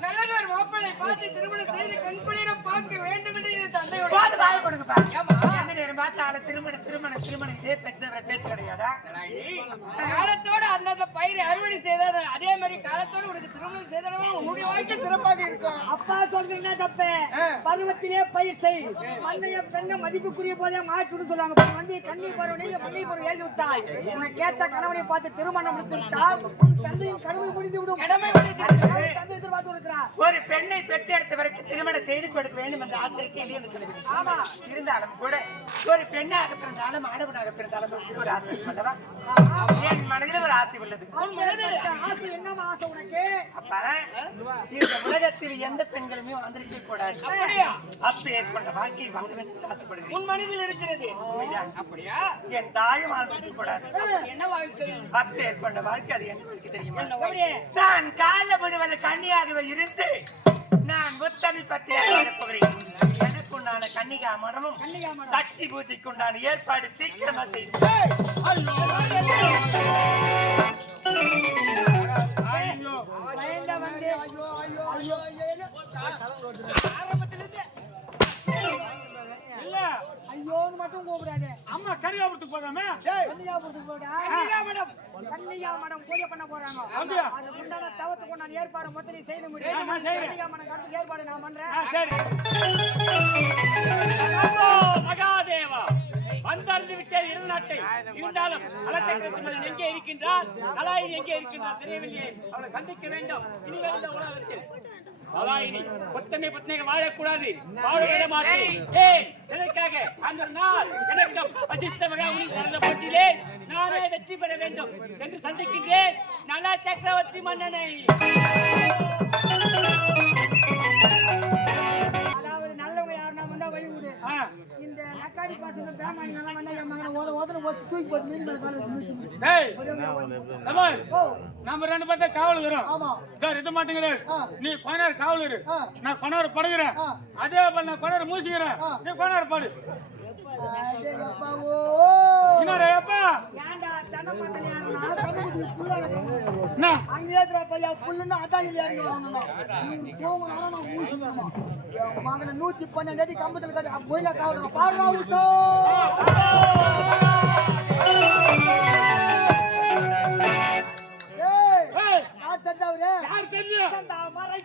நல்லதொரு மாப்பிள்ளை பார்த்து திருமணம் செய்து கண்குளிர பார்க்க வேண்டும் என்று இது தந்தையோட போது எந்த நேரம் பார்த்தாலும் திருமணம், இதே பேச்சு கிடையாதா? காலத்தோட அந்தந்த பயிரை அறுவடை செய்தார் அதே மாதிரி காலத்தோட உனக்கு திருமணம் செய்தாலும் உன்னுடைய வாழ்க்கை சிறப்பாக இருக்கும். அப்பா சொல்றீங்கன்னா தப்பு? பருவத்திலே பயிர் செய். மண்ணைய பெண்ணை மதிப்புக்குரிய போதே மாற்றுன்னு சொல்லுவாங்க. வந்து கண்ணி பருவம் நீங்க பண்ணி பருவம் எழுதி விட்டாய். உனக்கு கேட்ட கணவனை பார்த்து திருமணம் முடித்து விட்டால் தந்தையின் கடமை முடிந்து விடும். கடமை முடிந்து விட்டது. தந்தை எதிர்பார்த்து இருக்கிறார். ஒரு பெண்ணை பெற்றெடுத்த வரைக்கும் திருமணம் செய்து கொடுக்க வேண்டும் என்ற சொல்லுவேன் ஆமா. இருந்தாலும் கூட ஒரு பெண்ணாக பிறந்தாலும் ஆடவனாக பிறந்தாலும் ஒரு ஆசை அல்லவா? என் மனதில் ஒரு ஆசை உள்ளது? ஆசை என்னமா ஆசை உனக்கு? அப்பா இந்த உலகத்தில் எந்த பெண்களுமே வந்திருக்க கூடாது? அப்ப ஏற்பட்ட வாழ்க்கையை வாழ வேண்டும் ஆசைப்படுகிறேன். உன் மனதில் இருக்கிறது. அப்படியா? என் தாயும் வாழ்ந்திருக்க கூடாது. என்ன வாழ்க்கை? அப்ப ஏற்பட்ட வாழ்க்கை அது என்ன வாழ்க்கை தெரியுமா? என்ன வாழ்க்கை? நான் கால விடுவது கன்னியாகவே இருந்து நான் முத்தமி பத்தியாக இருப்பவரை எனக்கு உண்டான கன்னிகா மடமும் சக்தி பூஜைக்கு உண்டான ஏற்பாடு சீக்கிரமா செய்து கன்னியாபுரத்துக்கு போடா. மேடம். மடம் பூஜை பண்ண போறாங்க? அது உண்டான தவத்துக்கு ஏற்பாடு நீ முடியும் நான் செய்றேன். கன்னிகா மடம் ஏற்பாடு நான் பண்றேன். சரி. மகாதேவா வந்தறிந்து விட்ட இரு நாட்டை இருந்தாலும் எங்கே இருக்கின்றார்? நலாயினி எங்கே இருக்கின்றார் தெரியவில்லையே. அவளை சந்திக்க வேண்டும். இனி வருந்த உலகத்தில். நலாயினி புத்தனை பத்னிக வாழக்கூடாது. வாழ விட மாட்டேன். ஏன் எதற்காக? அந்த நாள் எனக்கு வசிஷ்ட மகாமுனி நடந்த போட்டியிலே நானே வெற்றி பெற வேண்டும் என்று சந்திக்கின்றேன். நலா சக்கரவர்த்தி மன்னனை. இந்த நக்காடி பசங்க எல்லாம் வந்தா என் மகனை ஓத ஓதன போச்சு தூக்கி போட்டு மீன் மேல கால வச்சு நம்ம ரெண்டு பேர்த்த காவல் இருக்கிறோம் ஆமா. சார் இது மாட்டேங்கிறாரு. நீ கொண்டாரு காவல் இரு ஆ. நான் கொண்டாரு படுகிறேன். அதே போல நான் கொண்டாரு மூசிக்கிறேன். நீ கொண்டாரு படு. நூத்தி பன்னெண்டு அடி கம்பத்தில் கட்டி போயில காவல் பாடுறா தெரியும் மறை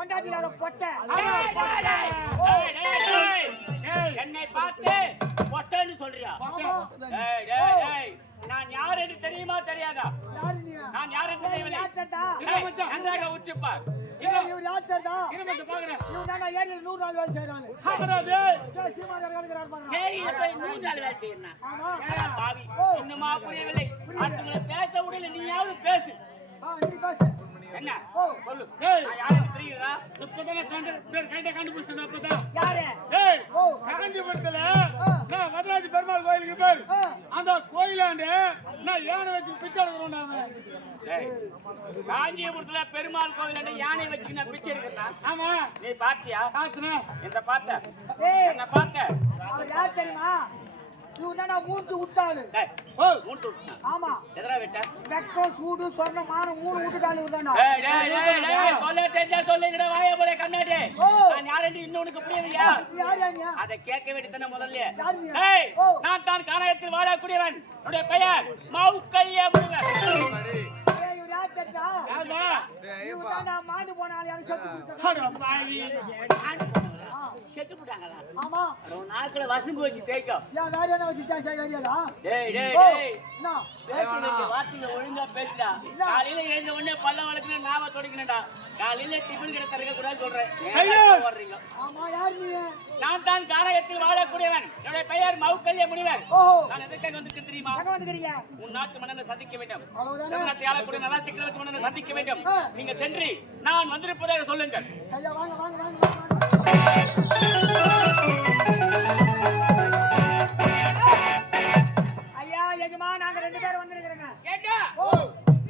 பொண்டாட்டில பொட்டை. என்னை பார்த்து பொட்டன்னு சொல்றியா? நான் யார் என்று தெரியுமா தெரியாதா? நான் யார் என்று ஏய், தெரியவில்லை. நன்றாக உற்றுப்பார் ஏய், இவர் யார் தெரியுதா இவர் நூறு நாள் வேலை செய்யறாங்க நூறு நாள் வேலை பாவி இன்னுமா புரியவில்லை. பேச விடல நீயாவது பேசு. ஆ நீ பேசு. என்ன சொல்லு. தெரியுதா இப்பதானே கண்டு- பேர் கைட்ட கண்டுபிடிச்சேன் அப்பதான். ஏய், காஞ்சிபுரத்துல நான் வரதராஜ பெருமாள் கோயிலுக்கு பேர். அந்த கோயிலாண்டு நான் யானை வச்சு பிச்சை எடுக்கிறோம் காஞ்சிபுரத்துல பெருமாள் கோவில் யானை வச்சு நான் பிச்சை எடுக்கிறேன்? ஆமா. நீ பாத்தியா? காத்துனேன் இந்த பார்த்த? என்ன பார்த்த? தெரியுமா? விட்டாளு. ஆமா. எதரா விட்ட? வெக்கம் சூடு சொர்ணம் மானம் மூணு விட்டுட்டாளு டேய், சொல்ல தெரிஞ்சா சொல்லுங்கடா, வாயை மூடு, கண்ணாடி. நான் யாருன்னு இன்னும் உனக்கு புரியலையா? நீ யார் யார் நீ அதை கேட்க வேண்டியதுதானே முதல்ல. நான் தான் கானகத்தில் வாழக்கூடியவன். என்னுடைய பெயர் மௌக்கைய முருகன். ஆமா இவர் தாண்டா மாண்டு போன ஆளு யாரும் செத்து கொடுத்தாங்க அட பாவி. செத்து போட்டாங்களா ஆமா. உன் நாக்குல வசும்பு வச்சு தேய்க்கும். ஏன் வேற என்ன வச்சு தேசா வேறியதா டேய் டேய் ஓ, டேய். என்ன? பேசுறீங்க, வார்த்தைங்க ஒழுங்கா பேசுடா. காலையில எழுந்த உடனே பல்ல வளர்க்கணும் நாவ தொடக்கணும்டா. காலையில டிஃபன் கூடாது சொல்றேன். வர்றீங்க? ஆமா யார் நீ? நான் தான் காலகத்தில் வாழக்கூடியவன். என்னுடைய பெயர் மவுக்கல்ய முனிவர். நான் எதற்காக வந்திருக்கேன் தெரியுமா? உன் நாட்டு மன்னனை சந்திக்க வேண்டும். அவ்வளவுதானே? நாட்டை ஆளக்கூடிய நல்லா மன்னனை சந்திக்க வேண்டும். நீங்க சென்று நான் வந்திருப்பதாக சொல்லுங்கள். ஐயா வாங்க வாங்க வாங்க வாங்க, வாங்க. ஐயா எஜமா நாங்க ரெண்டு பேரும் வந்திருக்கிறோங்க. கேட்டா? ஓ.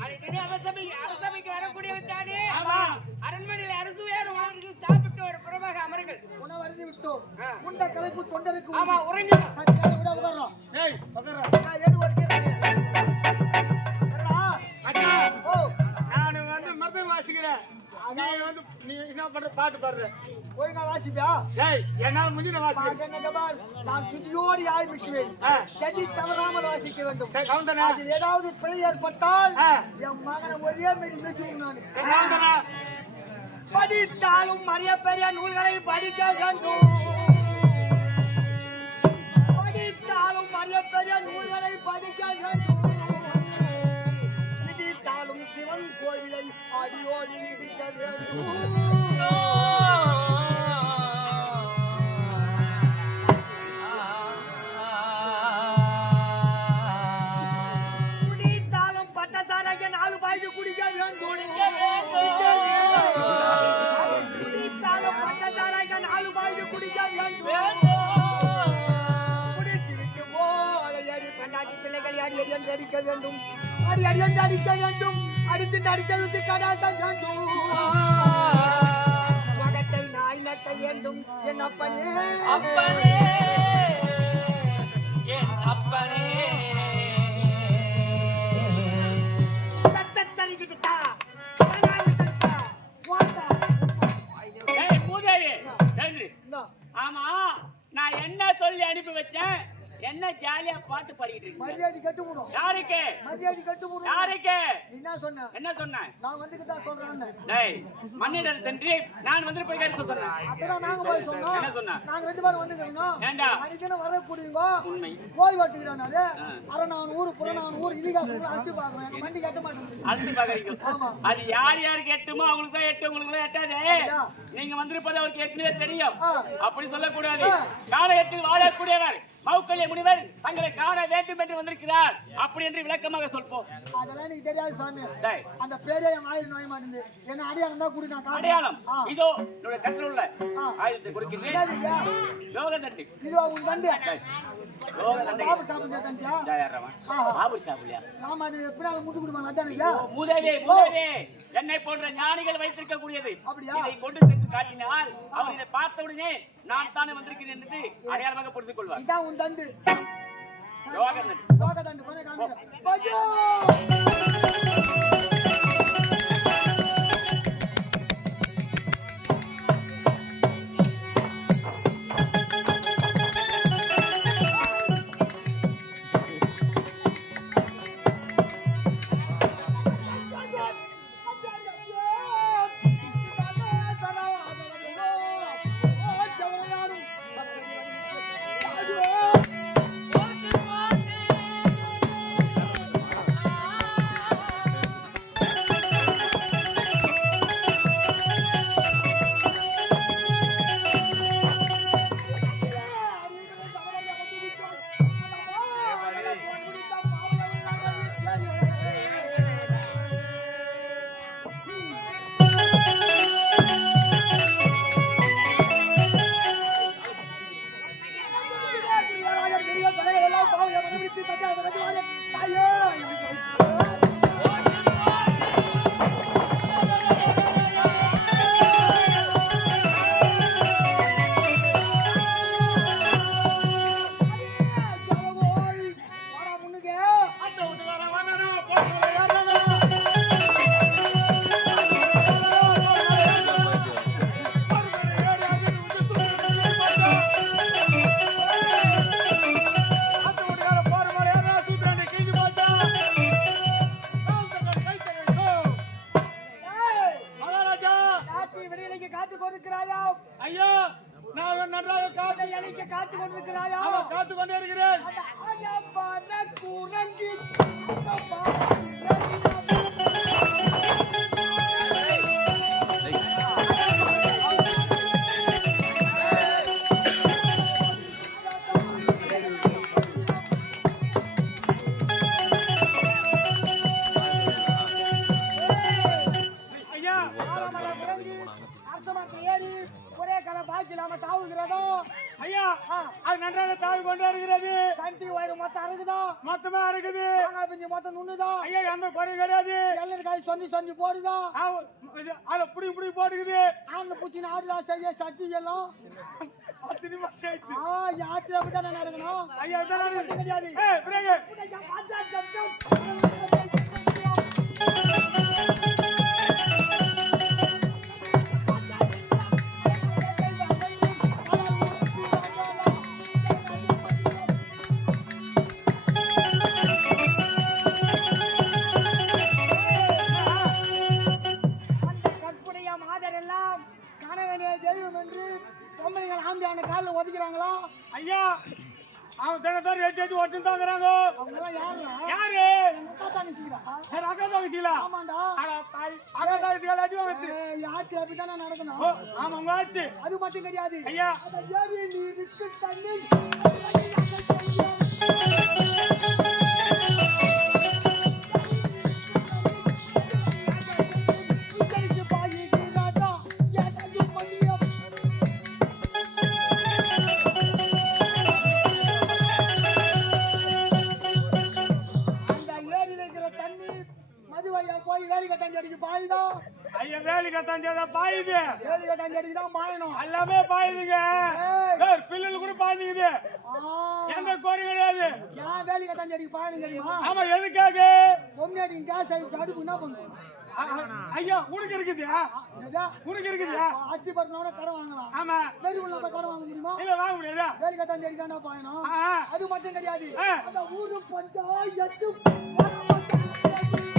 அடிக்கடி அரசபை அரசபைக்கு வரக்கூடிய விட்டானே ஆமா. அரண்மனையில் அரசு வேறு உணவுக்கு சாப்பிட்டு ஒரு புறமாக அமருங்கள். உணவு அருந்தி விட்டோம். உண்ட கலைப்பு தொண்டருக்கு ஆமா உறங்க சத்தியாக விட உட்கார்றோம் ஏய் பக்கறா நான் ஏடு வருகிறேன் வாசிக்கிறேன் நீ வந்து நீ என்ன பண்ற? பாட்டு பாடுற. ஒழுங்கா வாசிப்பியா ஏய் என்னால முடிஞ்ச வாசிக்கிறேன் பாருங்க பார், நான் சுதியோடு ஆரம்பிக்குவேன் ஆ. கதி தவறாமல் வாசிக்க வேண்டும். சரி கவுந்தனா அதில் ஏதாவது பிழை ஏற்பட்டால். என் மகனை ஒரே மாரி மெச்சுவோம் நான். கவுந்தனா படித்தாலும் அரிய பெரிய நூல்களை படிக்க வேண்டும். படித்தாலும் அரிய பெரிய நூல்களை என்று அடிக்க வேண்டும். அடி அடி என்று அடிக்க வேண்டும். அடித்து அடிக்க விட்டு கடாசம் வேண்டும். மகத்தை நாய் நக்க வேண்டும். என் அப்பனே. அப்பனே என் அப்பனே. கட்டு போடும் யாருக்கு? மரியாதை கட்டு போடும் யாருக்கு? என்ன சொன்ன? என்ன சொன்னேன் நான் சொல்றேன்னு. டேய் சென்று நாங்க போய் சொன்னோம். என்ன சொன்ன? நாங்க ரெண்டு பேரும் வந்துக்கிறோம் ஏண்டா? மனிதன உண்மை. போய் வட்டுக்கிறானாலே அரணாவன் ஊர் புறநாவன் ஊர் அடிச்சு பாக்குறேன் கட்ட மாட்டேங்குது. அழுத்தி பாக்குறீங்க ஆமா. அது யார் யாருக்கு எட்டுமோ அவங்களுக்கு தான் எட்டு உங்களுக்கு எட்டாது. நீங்க வந்திருப்பது அவருக்கு ஏற்கனவே தெரியும். அப்படி சொல்லக்கூடாது. ஆ. காலயத்தில் வாழக்கூடியவர் மௌக்கல்ய முனிவர் தங்களை காண வேண்டும் என்று வந்திருக்கிறார். அப்படி என்று விளக்கமாக சொல்போம் அதெல்லாம் எனக்கு தெரியாது சாமி. டேய், அந்த பேரே என் வாயில் நோய மாட்டேங்குது. என்ன அடையாளம் தான் கூடி நான். அடையாளம். இதோ என்னுடைய கட்டில் உள்ள. ஆயுதத்தை கொடுக்கிறேன்? யோக தண்டி. இதோ உன் தண்டு. யோக தண்டி. பாபு சாப்பிட்டு தண்டியா ஜாயாரவன் ஆ. பாபு சாப்பிடலையா? நாம அது எப்படினாலும் முட்டு கொடுப்பாங்க மூதேவி மூதேவி. என்னை போன்ற ஞானிகள் வைத்திருக்க கூடியது? இதை கொண்டு சென்று காட்டினால் அவர் இதை பார்த்த உடனே நான் தானே வந்திருக்கிறேன் என்று அடையாளமாக புரிந்து கொள்வார் இதான் உன் தண்டு. யோக தண்டி யோக தண்டு கொஞ்சம் காமிக்கிறேன் இலைக்கு காத்து கொண்டிருக்கிறாயா? ஆமா, காத்து கொண்டே இருக்கிறேன். குரங்கி இருக்குது. தேங்காய் பிஞ்சு மொத்தம் நுண்ணுதோ ஐயா எந்த குறை கிடையாது. எள்ளக்காய் சொன்னி சொன்னி போடுதோ? அதை புடி புடி ஆண்டு பூச்சி நாடுதா செய்ய சட்டி எல்லாம் மாசம் ஆயிடுச்சு. ஆ யாச்சு நடக்கணும்? ஐயா அது மட்டும் கிடையாது தெய்வம் என்று பொம்பளைகள் ஆம்பியான காலில் ஒதுக்கிறாங்களா? ஐயா அவன் தினத்தோறும் எட்டு எட்டு வருஷம் தாங்கிறாங்க. அவங்க எல்லாம் யாருடா யாரு? எங்க அக்கா தங்கச்சிக்கிறா சரி, அக்கா தங்கச்சிங்களா ஆமாண்டா அக்கா தங்கச்சிகள் அடி வாங்குது. யாச்சு அப்படித்தானே நடக்கணும்? ஆமா உங்க ஆச்சு அது மட்டும் கிடையாது. ஐயா. அந்த ஏரி நீருக்கு தண்ணி தஞ்சதா பாயுது. தண்ணி அடிக்க தான் பாயணும். எல்லாமே பாயுதுங்க. பில்லுல கூட ஆ, எந்த குறை கிடையாது. ஏன் வேலிக்க தண்ணி அடிக்க பாயணும் தெரியுமா? ஆமா எதுக்காக? பொம்னாடி கேஸ் ஆகி அடுப்பு என்ன அ- ஐயா உனக்கு இருக்குதுயா உனக்கு இருக்குதுயா அரிசி வாங்கலாம். ஆமா. வெறி உள்ள போய் கடை வாங்க முடியுமா? இல்ல வாங்க முடியாதா? அடிக்க தான் பாயணும். அது மட்டும் கிடையாது. ஊரு பஞ்சாயத்து அந்த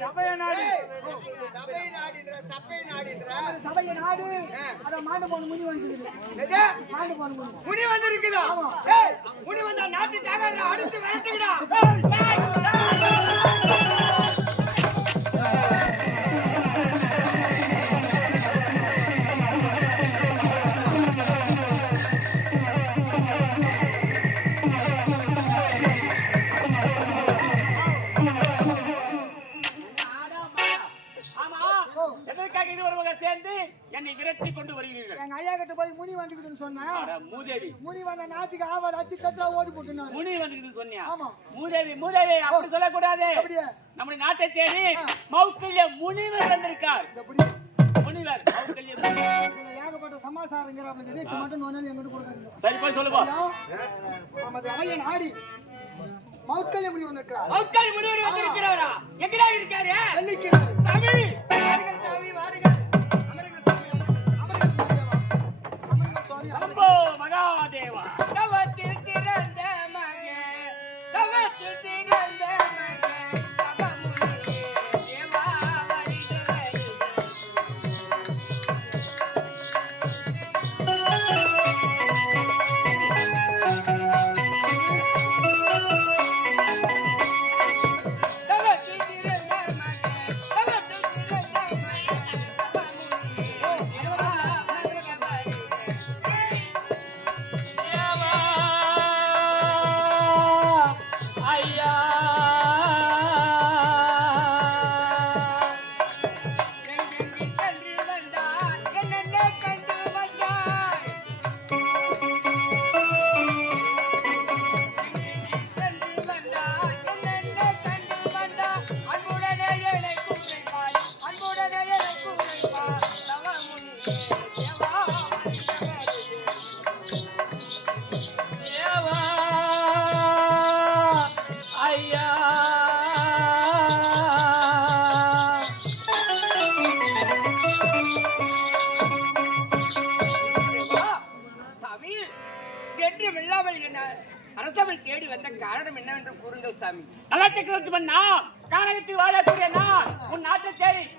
சபைய நாடு சபை நாடின்ற சபை நாடின்ற சபையை நாடு அதை மாண்டு போன முனி வந்துருக்குது எது? மாண்டு போன முனி. முனி வந்திருக்குதா? ஏய், முனி வந்தா நாட்டு தேங்காய் அடுத்து விரட்டுங்கடா. என்னை விரட்டி கொண்டு வருகிறீர்கள். எங்க ஐயா கிட்ட போய் முனி வந்துக்குதுன்னு சொன்னேன் அட, மூதேவி. முனி வந்த நாட்டுக்கு ஆவாது அச்சு கத்துல ஓடி போட்டுனாரு. முனி வந்து சொன்னியா? ஆமா. மூதேவி மூதேவி அப்படி சொல்லக்கூடாது. அப்படியே? நம்முடைய நாட்டை தேடி மௌக்கல்ய முனிவர் வந்திருக்கார். எப்படி முனிவர் மௌக்கல்ய முனிவர். ஏகப்பட்ட சமாசாரங்கிறாப்புல இது மட்டும் நோனாலும் எங்கிட்ட கொடுக்குறீங்க. சரி போய் சொல்லுப்பா. நமது அவையை நாடி மௌக்கல் எப்படி வந்திருக்கிறார். மக்கள் முனிவர் வந்திருக்கிறாரா எங்கடா இருக்காரு? வெள்ளிக்கிறார் சாமி! வாருங்கள் சாமி வாருங்கள். மகாதேவா என்றும் இல்லாமல் என்ன அரசவை தேடி வந்த காரணம் என்னவென்று கூறுங்கள் சாமி. நல்ல சக்கரவர்த்தி மன்னா கானகத்தில் வாழக்கூடிய உன் நாட்டை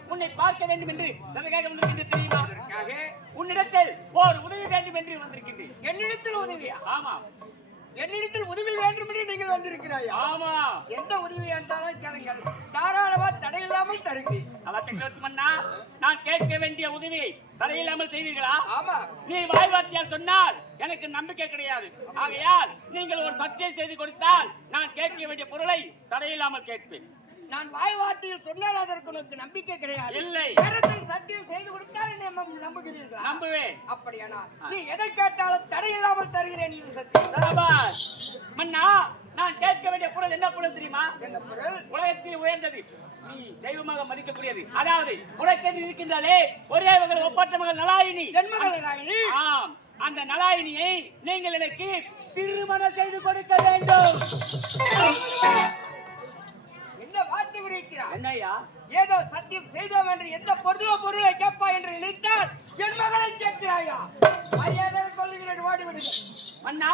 உன்னை பார்க்க வேண்டும் என்று எதற்காக வந்திருக்கின்றேன் தெரியுமா? அதற்காக உன்னிடத்தில் ஓர் உதவி வேண்டும் என்று என்னிடத்தில் உதவியா? ஆமா என்னிடத்தில் உதவி வேண்டும் என்று நீங்கள் வந்திருக்கிறாயா? ஆமா. எந்த உதவி என்றாலும் கேளுங்கள். தாராளமா தடையில்லாமல் மன்னா நான் கேட்க வேண்டிய உதவியை தடையில்லாமல் செய்வீர்களா ஆமா. நீ வாய் வார்த்தையால் சொன்னால் எனக்கு நம்பிக்கை கிடையாது. ஆகையால் நீங்கள் ஒரு சத்தியம் செய்து கொடுத்தால் நான் கேட்க வேண்டிய பொருளை தடையில்லாமல் கேட்பேன். நான் வாய் வார்த்தையில் சொன்னால் அதற்கு உனக்கு நம்பிக்கை கிடையாது. இல்லை. நேரத்தில் சத்தியம் செய்து கொடுத்தால் என்னை நம்ப- நம்புகிறீர்களா? நம்புவேன். அப்படியானால் நீ எதை கேட்டாலும் தடையில்லாமல் தருகிறேன் இது சத்தியம். மன்னா நான் கேட்க வேண்டிய பொருள் என்ன பொருள் தெரியுமா? என்ன பொருள் உலகத்தில் உயர்ந்தது. நீ தெய்வமாக மதிக்கக்கூடியது. அதாவது உலகத்தில் இருக்கின்றாலே ஒரே மகள் ஒப்பற்ற மகள் நலாயினி? நாயினி ஆம். அந்த நலாயினியை நீங்கள் எனக்கு திருமணம் செய்து கொடுக்க வேண்டும். என்னையா ஏதோ சத்தியம் செய்தோம் என்று எந்த பொருளோ பொருளை கேட்பா என்று நினைத்தால் என் மகளை கேட்கிறாயா? மரியாதை சொல்லுகிறேன் ஓடிவிடுங்கள். அண்ணா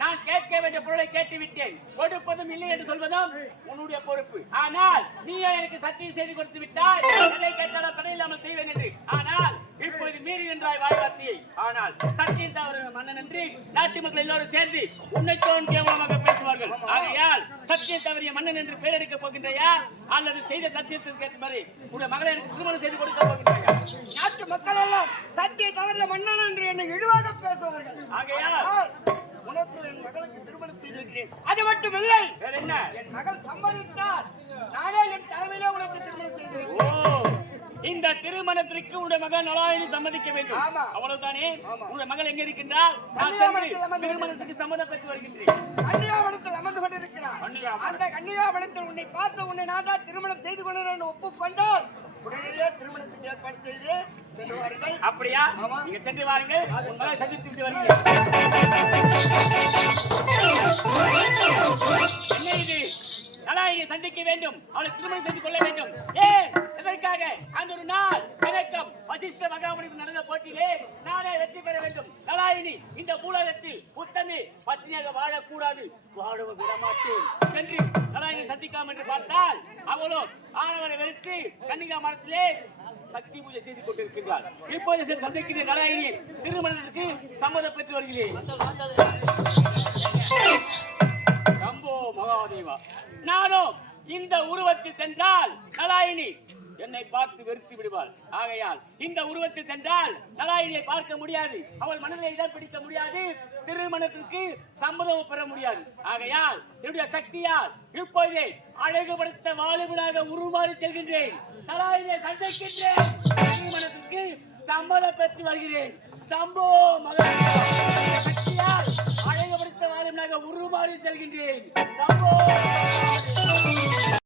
நான் கேட்க வேண்டிய பொருளை கேட்டு விட்டேன் கொடுப்பதும் இல்லை என்று சொல்வதும் உன்னுடைய பொறுப்பு. ஆனால் நீயே எனக்கு சத்தியம் செய்து கொடுத்து விட்டாய். எதை கேட்டாலும் தடை இல்லாமல் செய்வேன் என்று. ஆனால் இப்பொழுது மீறி நின்றாய் வாய் வார்த்தையை. ஆனால் சத்தியம் தவறு மன்னன் என்று நாட்டு மக்கள் எல்லோரும் சேர்ந்து உன்னை தோன் கேவலமாக பேசுவார்கள். ஆகையால் சத்தியம் தவறிய மன்னன் என்று பெயரெடுக்க போகின்றையா அல்லது செய்த சத்தியத்திற்கு ஏற்ற மாதிரி உன்னுடைய மகளை எனக்கு திருமணம் செய்து கொடுக்க போகின்றையா நாட்டு மக்கள் எல்லாம் சத்திய தவறிய மன்னன் என்று என்னை இழிவாக பேசுவார்கள். ஆகையால் உனக்கு என் மகளுக்கு திருமணம் செய்து வைக்கிறேன் அது மட்டும் இல்லை என் மகள் சம்மதித்தால் நானே என் தலைமையிலே உனக்கு திருமணம் செய்து வைக்கிறேன். ஓ இந்த திருமணத்திற்கு உன்னுடைய மகன் நலாயினி சம்மதிக்க வேண்டும். அவ்வளவுதானே. உன்னுடைய மகள் எங்க அமர்ந்து திருமணத்துக்கு சம்மதம் பெற்று வருகின்றேன். கன்னியாவனத்தில் அமர்ந்து கொண்டிருக்கிறார். அந்த கன்னியாவனத்தில் உன்னை பார்த்து உன்னை நான் தான் திருமணம் செய்து கொள்கிறேன் ஒப்புக்கொண்டால் உடனடியே திருமணத்துக்கு ஏற்பாடு செய்து செல்வார்கள். அப்படியா. நீங்க சென்று வாருங்கள் சந்தித்து வருகிறேன். என்ன இது? நலாயினியை சந்திக்க வேண்டும். அவளை திருமணம் செய்து கொள்ள வேண்டும். ஏன் எதற்காக? அந்த ஒரு நாள் வணக்கம் வசிஷ்ட மகாமுனிக்கு நடந்த போட்டியிலே நானே வெற்றி பெற வேண்டும். நலாயினி இந்த பூலகத்தில் புத்தமே பத்னியாக வாழக்கூடாது. வாழவும் விடமாட்டேன் என்று சென்று நலாயினி சந்திக்காம என்று பார்த்தால் அவளோ ஆடவரை வெறுத்து கன்னிகா மரத்திலே சக்தி பூஜை செய்து கொண்டிருக்கின்றார் இப்போது சென்று சந்திக்கின்ற நலாயினி திருமணத்திற்கு சம்மதம் பெற்று வருகிறேன். சம்போ மகாதேவா நானும் இந்த உருவத்தில் சென்றால் நலாயினி என்னை பார்த்து வெறுத்து விடுவாள். ஆகையால் இந்த உருவத்தில் சென்றால் நலாயினியை பார்க்க முடியாது. அவள் மனதில் இடம் பிடிக்க முடியாது. திருமணத்திற்கு சம்மதம் பெற முடியாது. ஆகையால் என்னுடைய சக்தியால் இப்போதே அழகுபடுத்த வாலிபனாக உருமாறி செல்கின்றேன். நலாயினியை சந்திக்கின்றேன். திருமணத்திற்கு சம்மதம் பெற்று வருகிறேன். சம்போ மகாதேவா சக்தியால் அழகுபடுத்த வாலிபனாக உருமாறி செல்கின்றேன். சம்போ.